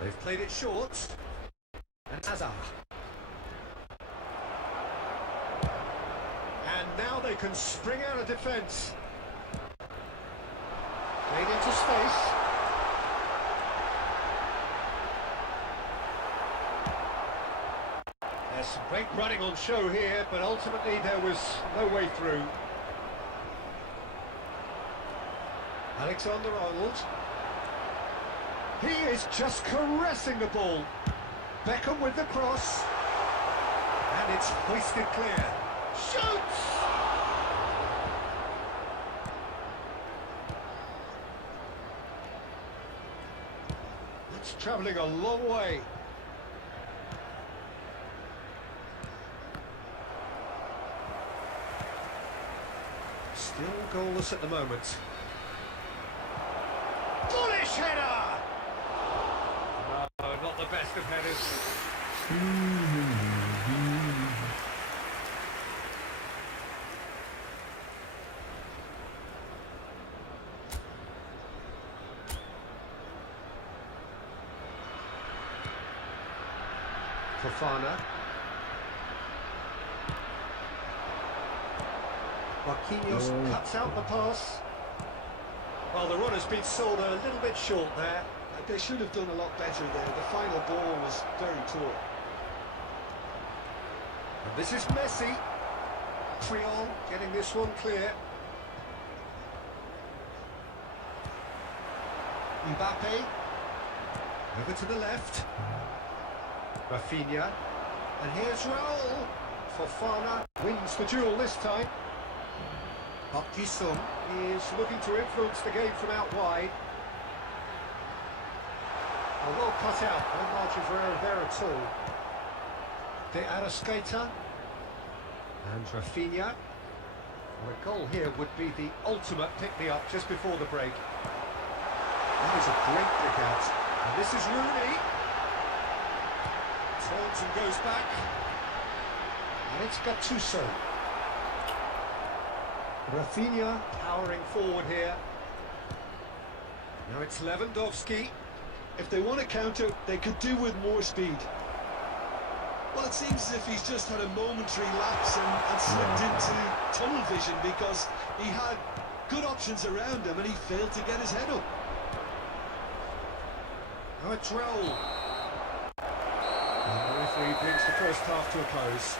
They've played it short. And Hazard. And now they can spring out of defence. Played into space. There's some great running on show here, but ultimately there was no way through. Alexander-Arnold. He is just caressing the ball. Beckham with the cross. And it's hoisted clear. Shoots! That's travelling a long way. Still goalless at the moment. Bullish header! No, not the best of headers. Fofana. Marquinhos cuts out the pass. Well, the run has been sold a little bit short there. They should have done a lot better there. The final ball was very poor. And this is Messi. Triol getting this one clear. Mbappe. Over to the left. Rafinha. And here's Raul. Fofana wins the duel this time. Park Ji-sung is looking to influence the game from out wide. A well cut out, no margin for error there at all. De Arrascaeta and Rafinha. Well, a goal here would be the ultimate pick-me-up just before the break. That is a great pick out. And this is Rooney. Turns and goes back. And it's Gattuso. Rafinha powering forward here. Now it's Lewandowski. If they want to counter, they could do with more speed. Well, it seems as if he's just had a momentary lapse and slipped into tunnel vision because he had good options around him and he failed to get his head up. Now it's Raul. And the referee brings the first half to a close.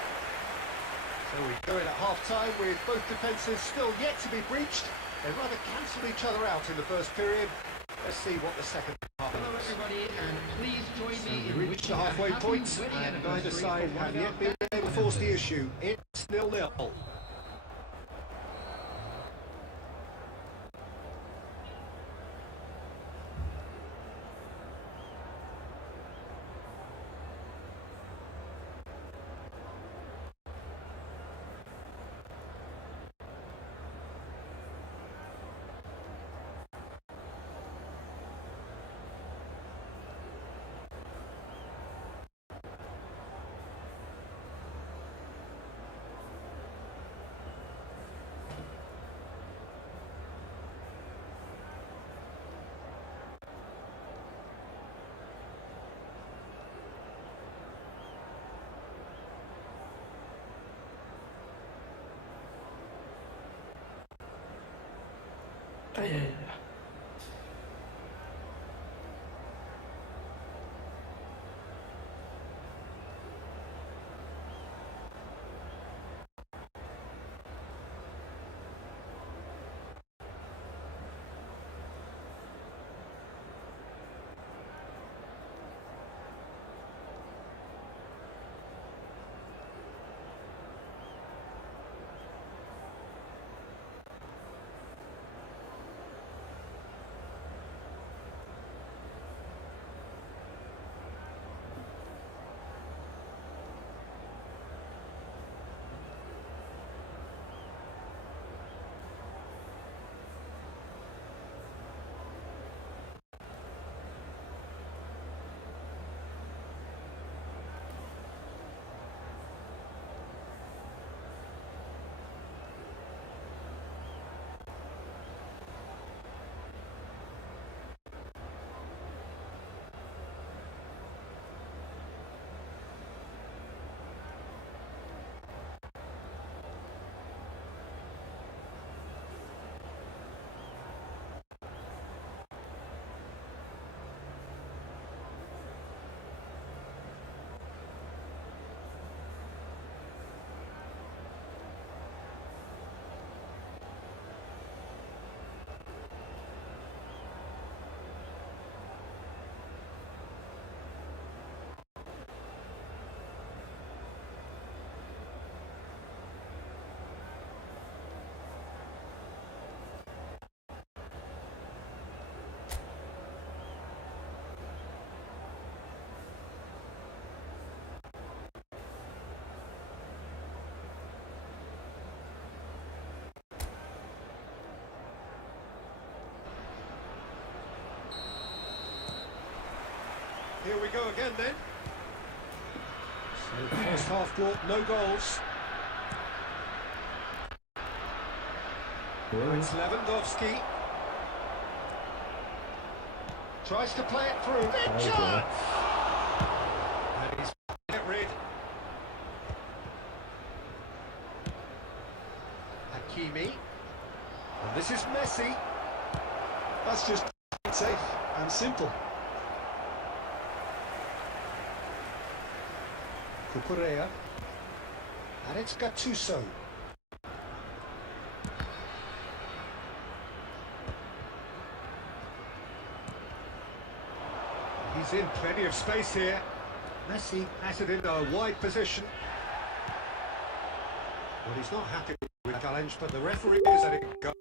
So we go in at half-time with both defences still yet to be breached. They'd rather cancel each other out in the first period. Let's see what the second half is. Hello everybody, and please join me in We reached the halfway point, and neither side have yet been able to force the issue. It's 0-0. we go again then. So the first half brought no goals. It's Lewandowski. Tries to play it through. Big chance! And he's get rid. Hakimi. And this is Messi. That's just safe and simple. Cucurella. And it's Gattuso. He's in plenty of space here. Messi has it in a wide position. Well, he's not happy with the challenge, but the referee is letting it go.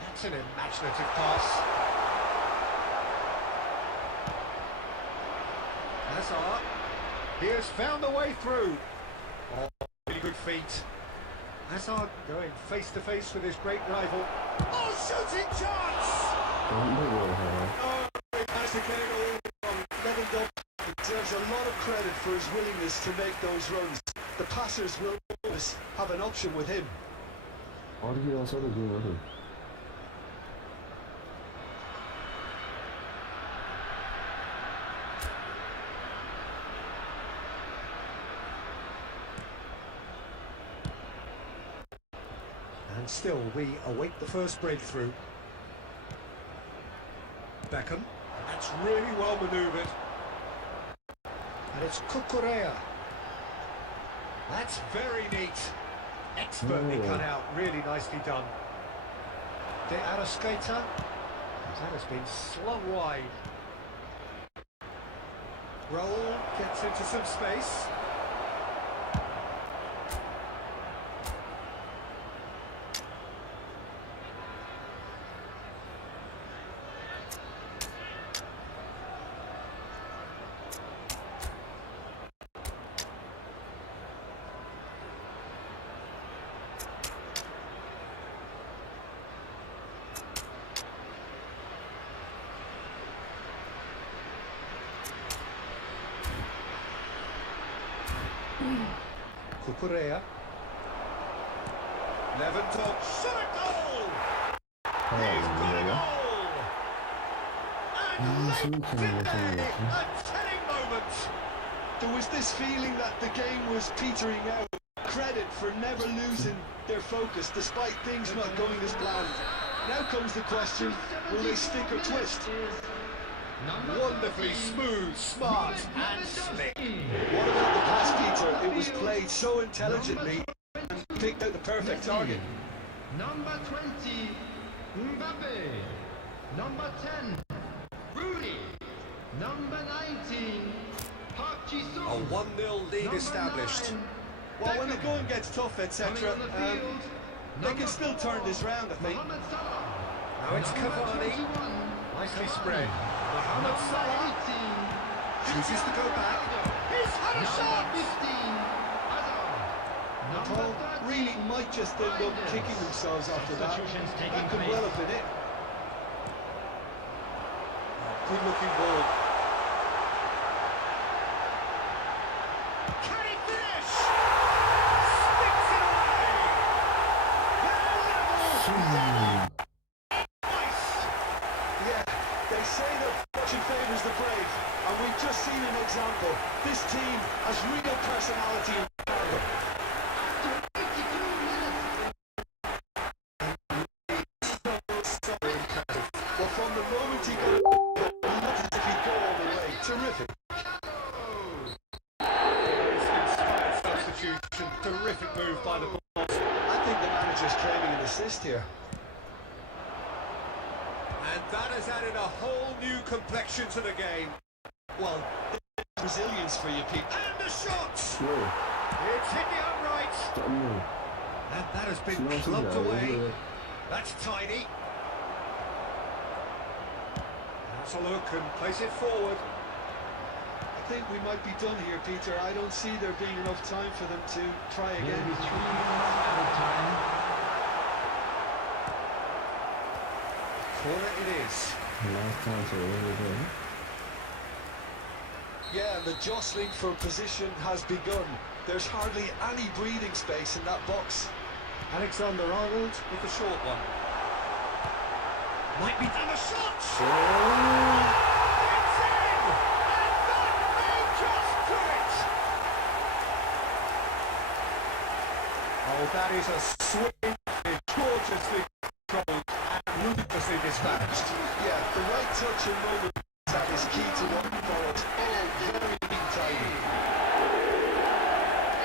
That's an imaginative pass. Hazard. He has found a way through. Oh, really good feet. Hazard going face to face with his great rival. Oh, shooting chance! Oh, he managed to get it all wrong. Lewandowski deserves a lot of credit for his willingness to make those runs. The passers will always have an option with him. And still, we await the first breakthrough. Beckham. That's really well manoeuvred. And it's Cucurella. That's very neat. Expertly cut out. Really nicely done. De Arrascaeta. That has been slung wide. Raul gets into some space. Cucurella. Lewandowski. Shot a goal! He's got a goal! And late today, a telling moment. There was this feeling that the game was petering out. Credit for never losing their focus despite things not going as planned. Now comes the question, will they stick or twist? Wonderfully smooth, smart and slick. What about the pass, Peter? It was played so intelligently and picked out the perfect target. Number 20, Mbappe. Number 10, Rooney. Number 19, Park Ji-sung. A 1-0 lead established. Well, when the going gets tough, etc., they can still turn this round, I think. Now it's Cavani. Nicely spread. Mohamed Salah chooses to go back. He's had a shot! Paul really might just end up kicking themselves after that. That could well have been it. Good looking ball. Can he finish? Sticks it away! They're level! Nice! Yeah, they say that fortune favours the brave, and we've just seen an example. This team has real personality and power. Well, from the moment he got it, he looked as if he'd go all the way. Terrific. Inspired substitution. Terrific move by the boss. I think the manager's claiming an assist here. And that has added a whole new complexion to the game. Well, resilience for you, Pete. And the shot! It's hit the upright. And that has been clubbed away. That's tidy. That's a look and place it forward. I think we might be done here, Peter. I don't see there being enough time for them to try again. Maybe 3 minutes at a time. it is. Last times are really good. Yeah, and the jostling for position has begun. There's hardly any breathing space in that box. Alexander-Arnold with the short one. Might be done a shot! It's in! And that may just do it! Oh, that is a swing, gorgeously controlled and ruthlessly dispatched. Yeah, the right touch and moment that is key to what followed. Oh, very neat timing.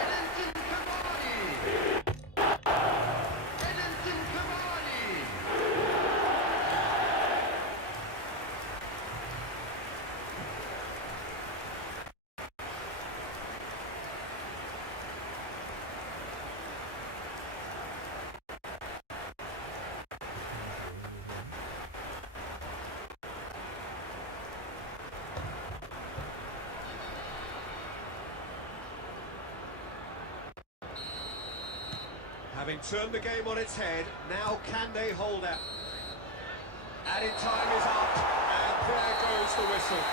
Edinson Cavani! Edinson Cavani! Having turned the game on its head, now can they hold out? Added time is up, and there goes the whistle.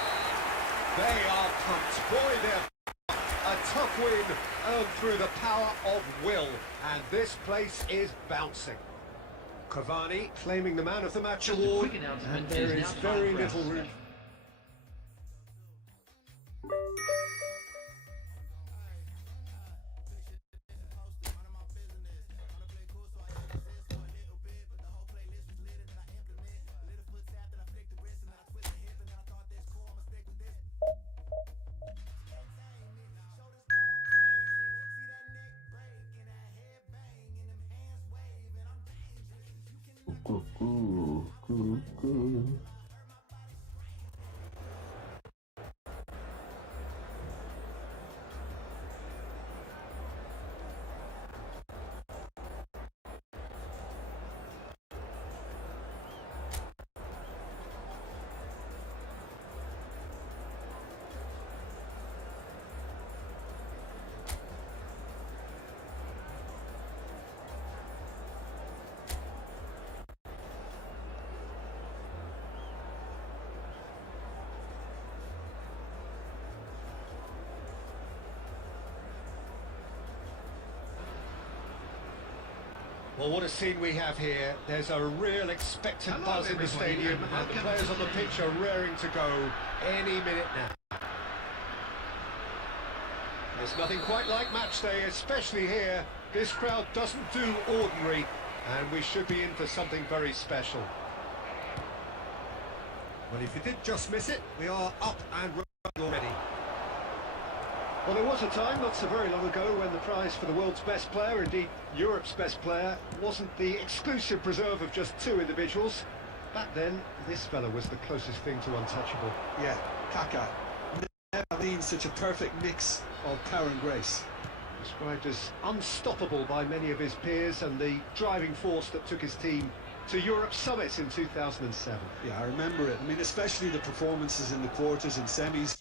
They are pumped. Boy, they're a tough win earned through the power of will, and this place is bouncing. Cavani claiming the Man of the Match Just a award, quick announcement and there is is now very time for little us. room. Well, what a scene we have here. There's a real expectant Hello, buzz in the everybody, stadium, and and the welcome players to on the the pitch are raring to go any minute now. There's nothing quite like match day, especially here. This crowd doesn't do ordinary, and we should be in for something very special. Well, if you did just miss it, we are up and running already. Well, there was a time, not so very long ago, when the prize for the world's best player, indeed Europe's best player, wasn't the exclusive preserve of just two individuals. Back then, this fella was the closest thing to untouchable. Yeah, Kaká. Never seen such a perfect mix of power and grace. Described as unstoppable by many of his peers and the driving force that took his team to Europe's summit in 2007. Yeah, I remember it. I mean, especially the performances in the quarters and semis.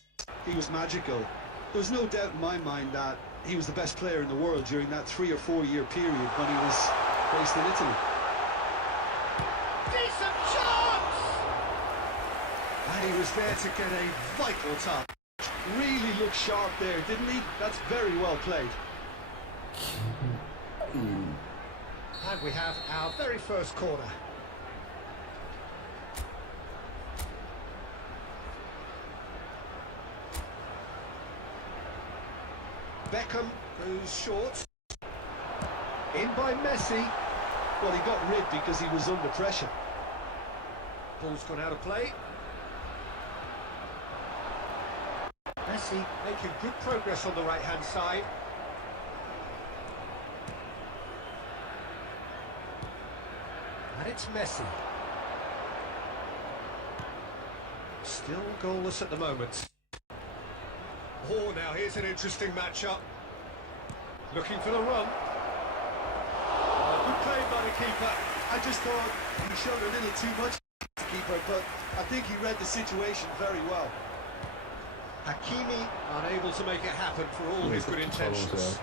He was magical. There's no doubt in my mind that he was the best player in the world during that 3 or 4 year period when he was based in Italy. Decent chance! And he was there to get a vital touch. Really looked sharp there, didn't he? That's very well played. And we have our very first corner. Beckham goes short. In by Messi. Well, he got rid because he was under pressure. Ball's gone out of play. Messi making good progress on the right-hand side. And it's Messi. Still goalless at the moment. Oh, now here's an interesting matchup. Looking for the run. Oh, good play by the keeper. I just thought he showed a little too much, the keeper, but I think he read the situation very well. Hakimi unable to make it happen for all his good intentions.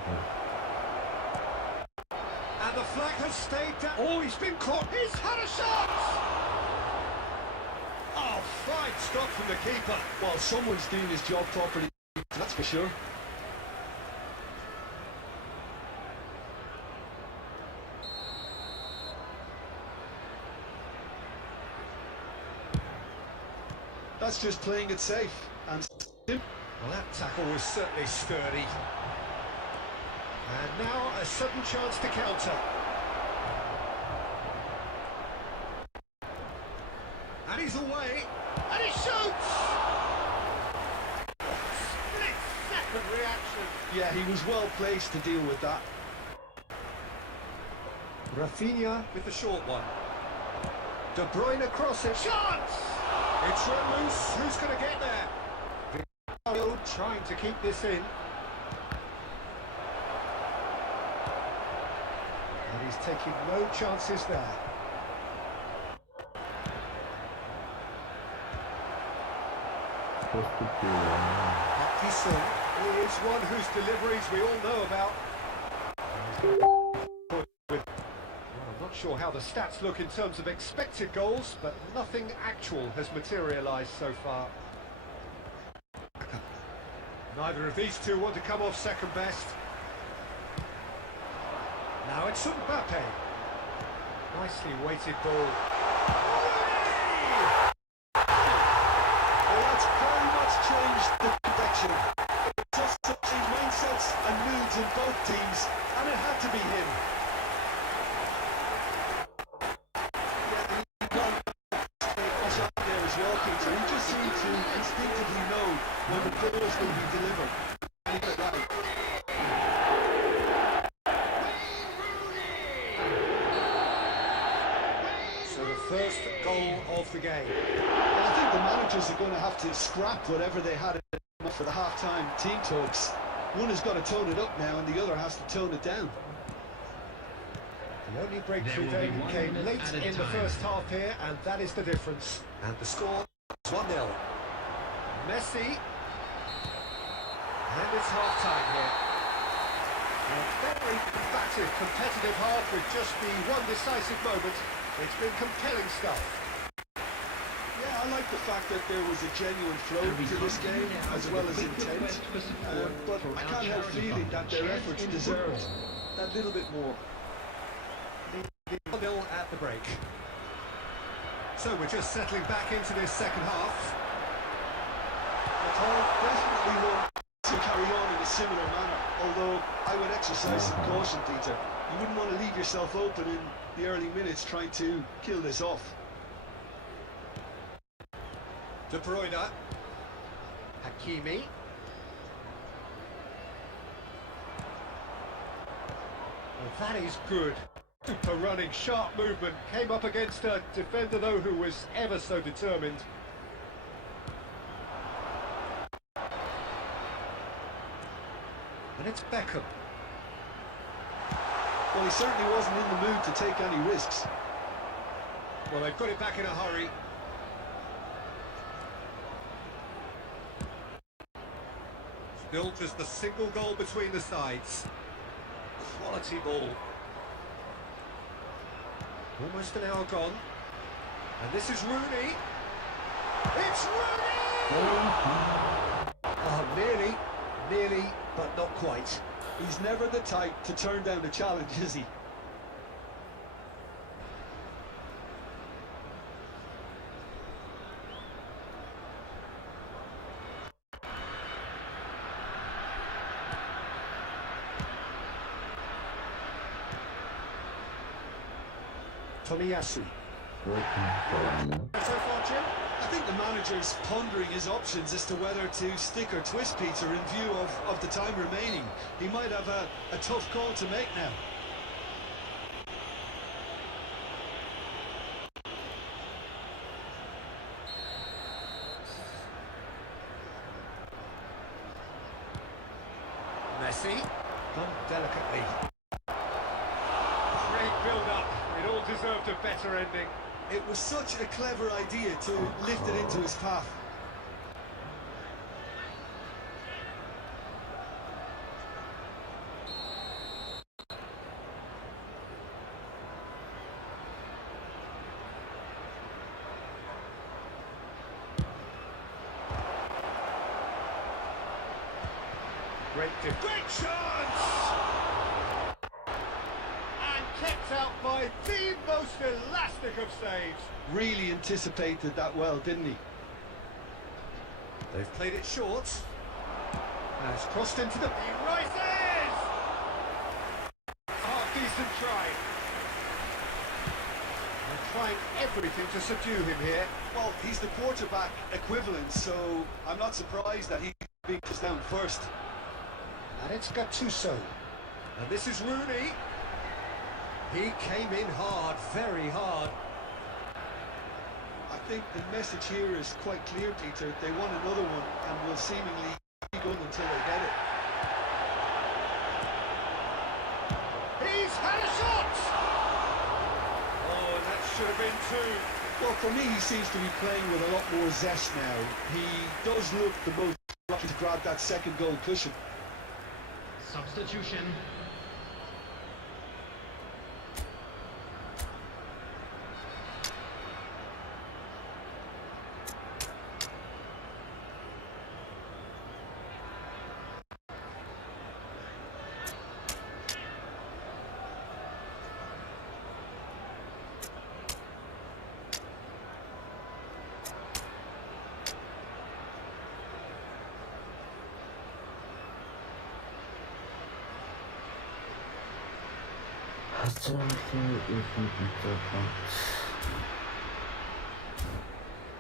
And the flag has stayed down. Oh, he's been caught. He's had a shot! Great stop from the keeper. Well, someone's doing his job properly, that's for sure. That's just playing it safe. And Well, that tackle was certainly sturdy. And now a sudden chance to counter. And he's away. And he shoots! Split-second reaction. yeah, he was well placed to deal with that. Rafinha with the short one. De Bruyne across it. Chance! It's run loose. Who's going to get there? Vicario trying to keep this in. And he's taking no chances there. Supposed to be Atkinson is one whose deliveries we all know about. I'm not sure how the stats look in terms of expected goals, but nothing actual has materialised so far. Neither of these two want to come off second best. Now it's Mbappe. Nicely weighted ball. Well, that's very much changed the complexion. It just changed mindsets and moods in both teams, and it had to be him. He just seemed to instinctively know when the goals will be delivered. And he got it right. So the first goal of the game. Well, I think the managers are going to have to scrap whatever they had for the half-time team talks. One has got to tone it up now, and the other has to tone it down. The only breakthrough there came late in the first half here, and that is the difference. And the score is 1-0. Messi. And it's half-time here. A very combative, competitive half with just the one decisive moment. It's been compelling stuff. Yeah, I like the fact that there was a genuine flow to this game, as well as intent. But I can't help feeling that their efforts deserved that little bit more. 1-0 at the break. So we're just settling back into this second half. Definitely want to carry on in a similar manner, although I would exercise some caution, Peter. You wouldn't want to leave yourself open in the early minutes trying to kill this off. De Bruyne. Hakimi. Well, that is good. Super running, sharp movement. Came up against a defender, though, who was ever so determined. And it's Beckham. Well, he certainly wasn't in the mood to take any risks. Well, they've got it back in a hurry. Still just a single goal between the sides. Quality ball. Almost an hour gone. And this is Rooney. It's Rooney! Oh, nearly, but not quite. He's never the type to turn down a challenge, is he? Tomiyasu. working. So far, Jim? I think the manager's pondering his options as to whether to stick or twist Peter in view of the time remaining. He might have a tough call to make now. Messi. Done delicately. Great build-up. It all deserved a better ending. It was such a clever idea to lift it into his path. Great chance! And kept out by the most elastic of saves. Really anticipated that well, didn't he? They've played it short. And it's crossed into the... He rises! Oh, decent try. They're trying everything to subdue him here. Well, he's the quarterback equivalent, so I'm not surprised that he's being pushed down first. And it's Gattuso. And this is Rooney. He came in hard, very hard. I think the message here is quite clear, Peter. They want another one and will seemingly keep going until they get it. He's had a shot! Oh, that should have been two. Well, for me, he seems to be playing with a lot more zest now. He does look the most lucky to grab that second goal cushion. Substitution.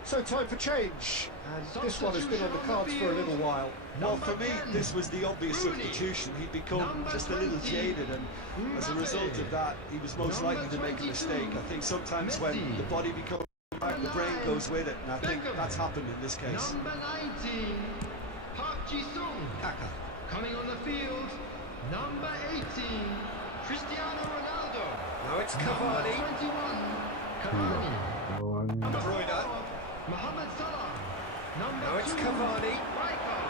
So time for change. And this one has been on the cards for a little while. Well, for me, this was the obvious substitution. He'd become just a little jaded, and as a result of that, he was most likely to make a mistake. I think sometimes when the body becomes back, the brain goes with it, and I think that's happened in this case. Number 19, Park Ji-sung. Kaka. Coming on the field, number 18, Cristiano Ronaldo. Now it's Cavani. Number 21, Cavani. De Bruyne. Mohamed Salah. Number Now it's 2, Cavani. Rijkaard.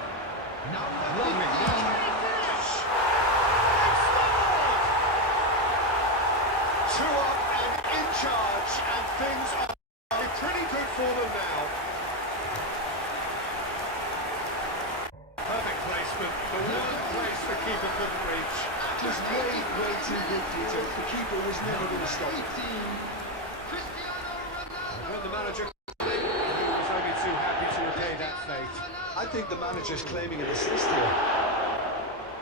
Number Lovely. 15, Finish! Two up and in charge, and things are pretty good for them now. Perfect placement. The one place the keeper couldn't reach. Just way too good, Peter. The keeper was never going to stop. 18, Cristiano Ronaldo. When the manager he was only too happy to repay that fate. I think the manager's claiming an assist here.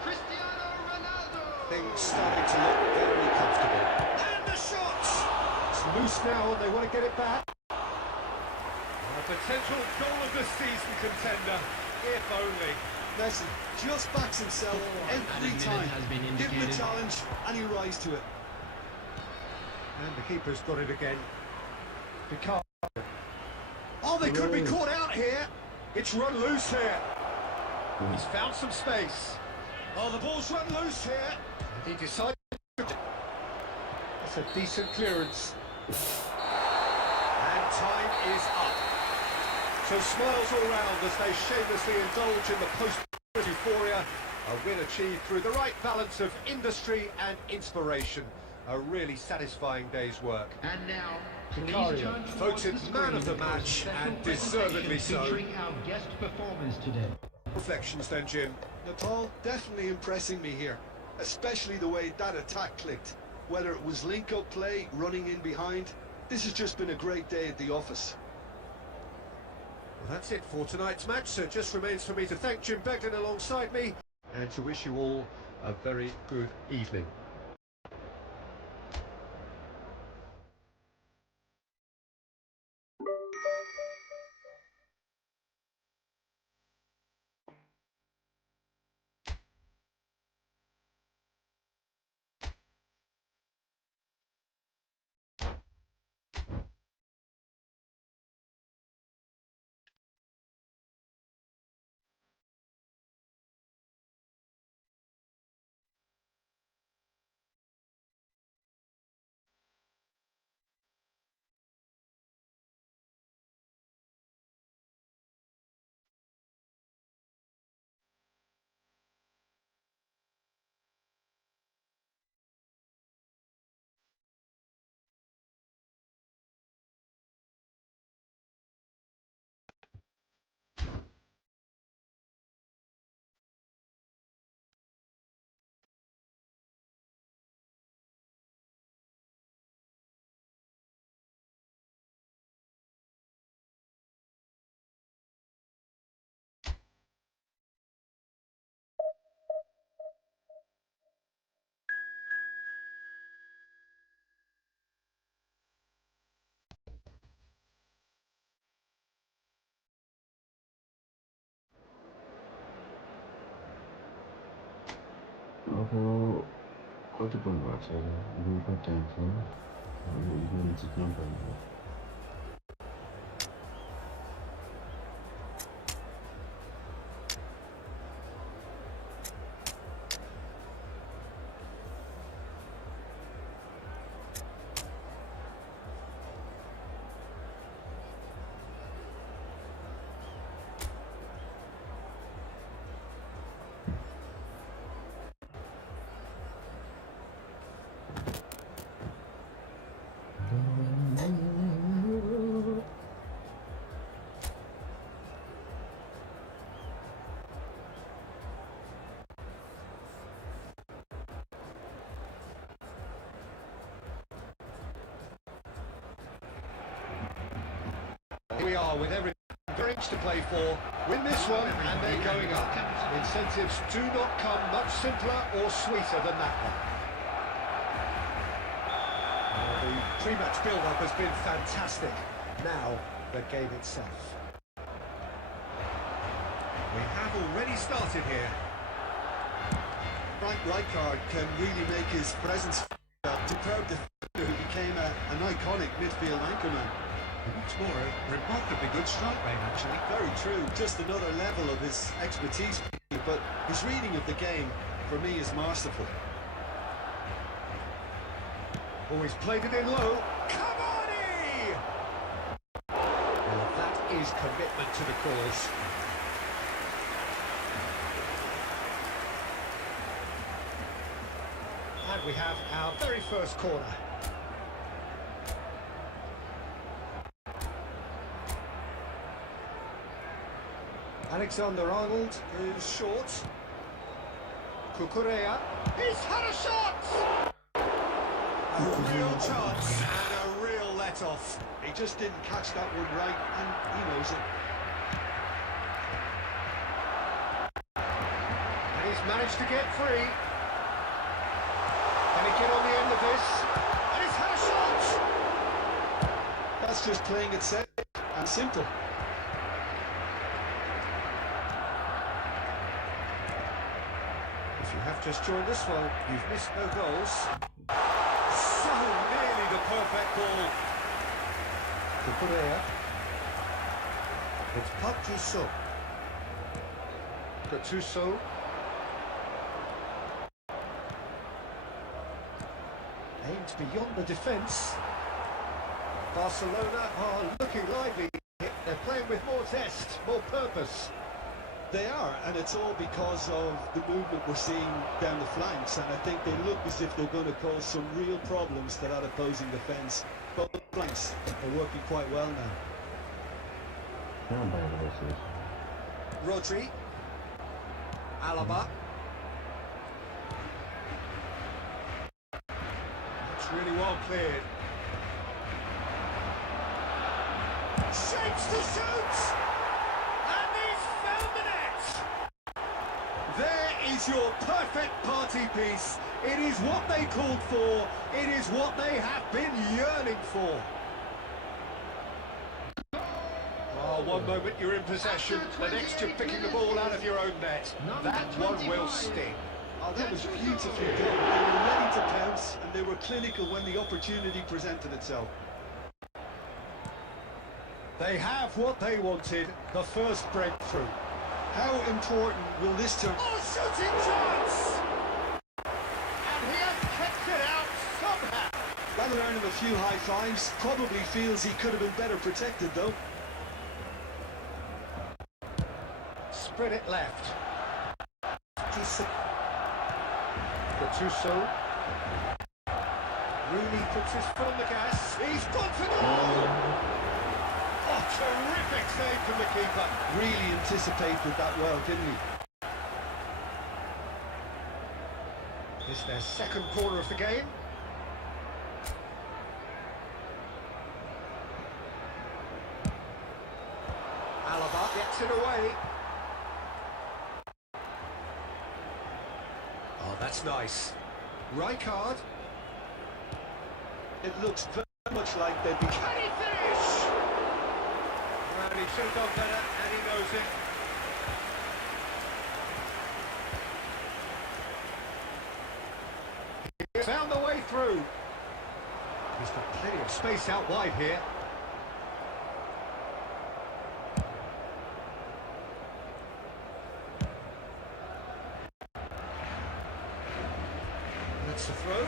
Cristiano Ronaldo. Things starting to look very comfortable. And the shot! It's loose now and they want to get it back. A potential goal of the season contender, if only. Messi just backs himself every time. Give him a challenge and he rises to it. And the keeper's got it again. Picard. Oh, they could be caught out here. It's run loose here. He's found some space. Oh, the ball's run loose here. And he decided. That's a decent clearance. And time is up. So smiles all round as they shamelessly indulge in the post euphoria. A win achieved through the right balance of industry and inspiration. A really satisfying day's work. And now, Vicario, voted man of the match, and deservedly so. Featuring our guest performers today. Reflections then, Jim. Natal definitely impressing me here, especially the way that attack clicked. Whether it was link-up play, running in behind, this has just been a great day at the office. Well, that's it for tonight's match, so it just remains for me to thank Jim Beglin alongside me, and to wish you all a very good evening. 안녕하세요. 골드볼 맞아요. 이번 발전에서 이번 직전반이요. Here we are with every inch to play for. Win this one and they're going up. Incentives do not come much simpler or sweeter than that one. The pre-match build-up has been fantastic. Now, the game itself. We have already started here. Frank Rijkaard can really make his presence felt. Superb defender who became an iconic midfield anchorman. Tomorrow, remarkably good strike rate, actually. Very true, just another level of his expertise, but his reading of the game, for me, is masterful. Always played it in low. Come on, E! Well, that is commitment to the cause. And we have our very first corner. Alexander-Arnold is short. Cucurella. He's had a shot! A real chance and a real let-off. He just didn't catch that one right, and he knows it. And he's managed to get free. Can he get on the end of this? And he's had a shot! That's just playing it safe and simple. If you have just joined us, well, you've missed no goals. So nearly the perfect ball. Cucurella. It's Gattuso. Gattuso. Aimed beyond the defence. Barcelona are looking lively. They're playing with more zest, more purpose. They are, and it's all because of the movement we're seeing down the flanks, and I think they look as if they're going to cause some real problems to that opposing defence. Both flanks are working quite well now. Rodri. Alaba. That's really well cleared. Shapes to shoot! And he's found the net! There is your perfect party piece. It is what they called for. It is what they have been yearning for. Oh, one moment you're in possession, the next you're picking the ball out of your own net. That one will sting. Oh, that was beautifully done. They were ready to pounce, and they were clinical when the opportunity presented itself. They have what they wanted, the first breakthrough. How important will this turn? Oh, shooting chance! And he has kept it out somehow. Rather earn him a few high fives, probably feels he could have been better protected though. Spread it left. Gattuso. Rooney puts his foot on the gas. He's gone for goal! Oh, terrific save from the keeper. Really anticipated that well, didn't he? This is their second corner of the game. Alaba gets it away. Oh, that's nice. Rijkaard. It looks very much like they'd be... Can he finish? Well, he should have done better, and he knows it. He's got plenty of space out wide here. That's the throw.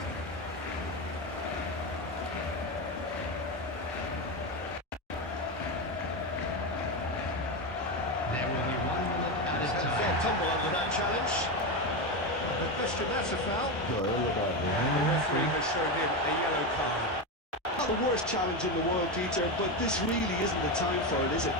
There will be 1 minute added Fair time. tumble under that challenge. No question that's a foul. No, it looked like The referee has shown him a yellow card. Not the worst challenge in the world, Peter, but this really isn't the time for it, is it?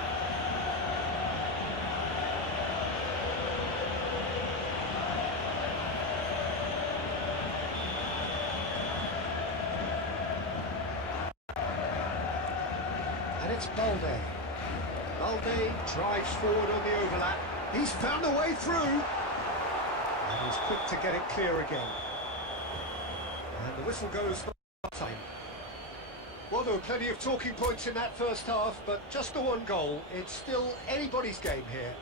And it's Balde. Balde drives forward on the overlap. He's found a way through. And he's quick to get it clear again. And the whistle goes for time. Well, there were plenty of talking points in that first half, but just the one goal. It's still anybody's game here.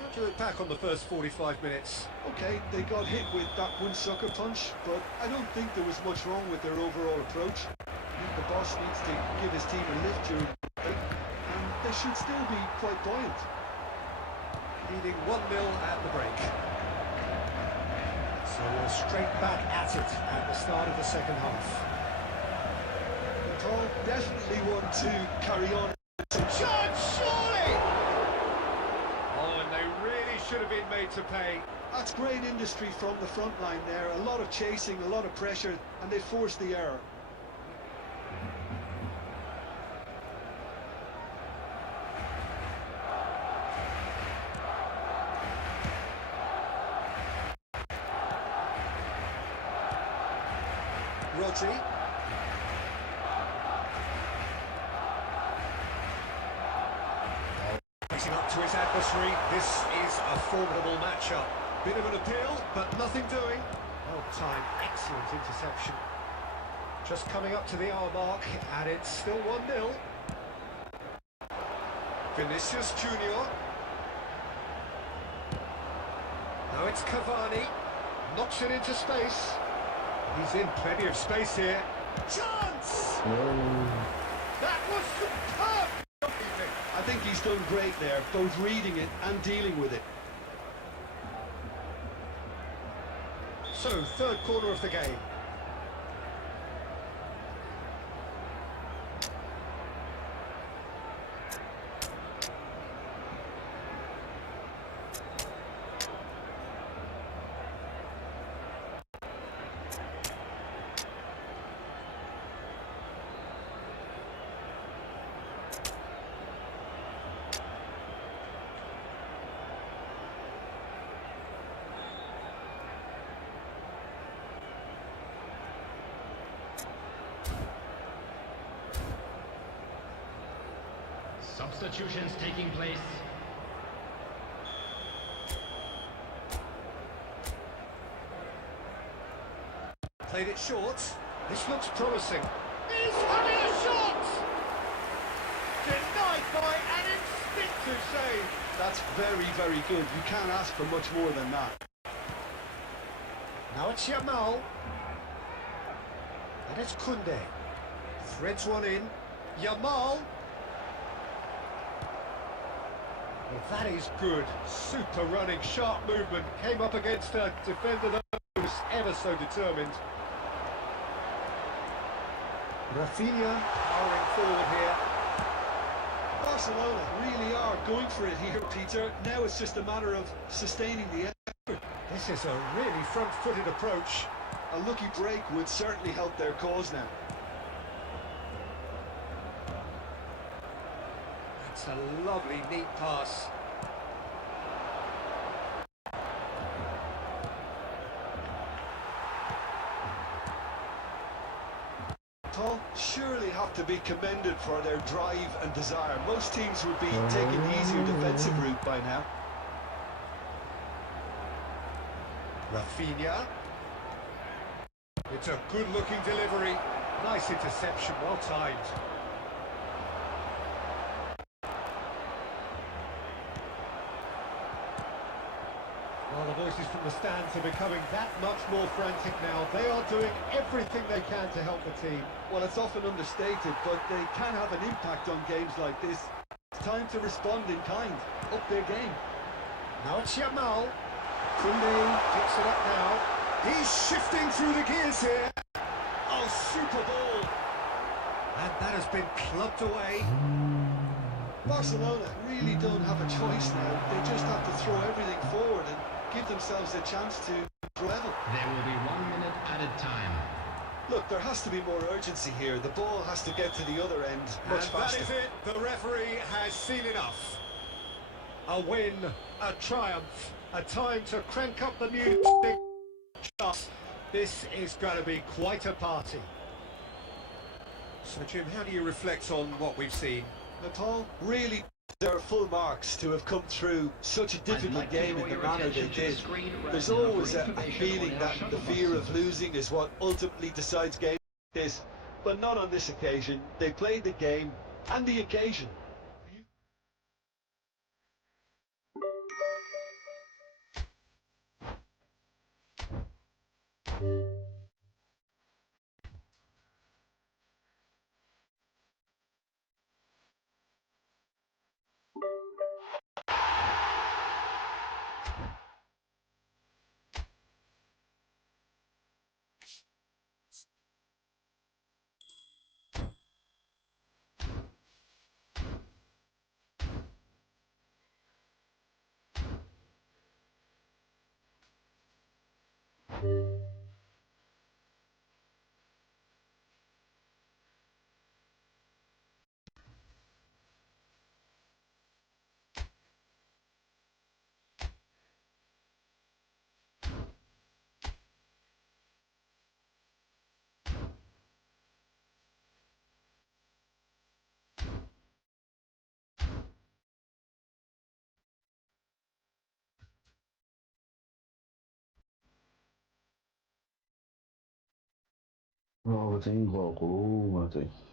How do you look back on the first 45 minutes? Okay, they got hit with that one sucker punch, but I don't think there was much wrong with their overall approach. I think the boss needs to give his team a lift during the break, and they should still be quite buoyant. Leading 1-0 at the break. So we're straight back at it at the start of the second half. Paul definitely want to carry on. Chance, surely! Oh, and they really should have been made to pay. That's great industry from the front line there. A lot of chasing, a lot of pressure, and they forced the error. Rodri. Facing up to his adversary, this is a formidable matchup. Bit of an appeal, but nothing doing. Well timed, excellent interception. Just coming up to the hour mark, and it's still 1-0. Vinicius Junior. Now it's Cavani. Knocks it into space. He's in plenty of space here. Chance! That was superb! I think he's done great there, both reading it and dealing with it. So, third quarter of the game. Substitutions taking place. Played it short. This looks promising. He's having a shot! Denied by an instinctive save. That's very, very good. You can't ask for much more than that. Now it's Yamal. And it's Koundé. Threads one in. Yamal. Well, that is good. Super running, sharp movement. Came up against a defender that was ever so determined. Rafinha powering forward here. Barcelona really are going for it here, Peter. Now it's just a matter of sustaining the effort. This is a really front-footed approach. A lucky break would certainly help their cause now. It's a lovely, neat pass. Paul surely have to be commended for their drive and desire. Most teams would be taking the easier defensive route by now. Rafinha. It's a good-looking delivery. Nice interception, well timed. Well, the voices from the stands are becoming that much more frantic now. They are doing everything they can to help the team. Well, it's often understated, but they can have an impact on games like this. It's time to respond in kind, up their game. Now it's Yamal. Koundé picks it up now. He's shifting through the gears here. Oh, super ball! And that has been clubbed away. Barcelona really don't have a choice now. They just have to throw everything forward and give themselves a chance to level. There will be 1 minute added time. Look, there has to be more urgency here. The ball has to get to the other end much And faster. that is it. The referee has seen enough. A win, a triumph, a time to crank up the music. This is going to be quite a party. So, Jim, how do you reflect on what we've seen? Paul, really deserve full marks to have come through such a difficult game in the manner they did. There's always a feeling that the fear of losing is what ultimately decides games like this, but not on this occasion. They played the game and the occasion. Oh, tem igual gol, Matheus.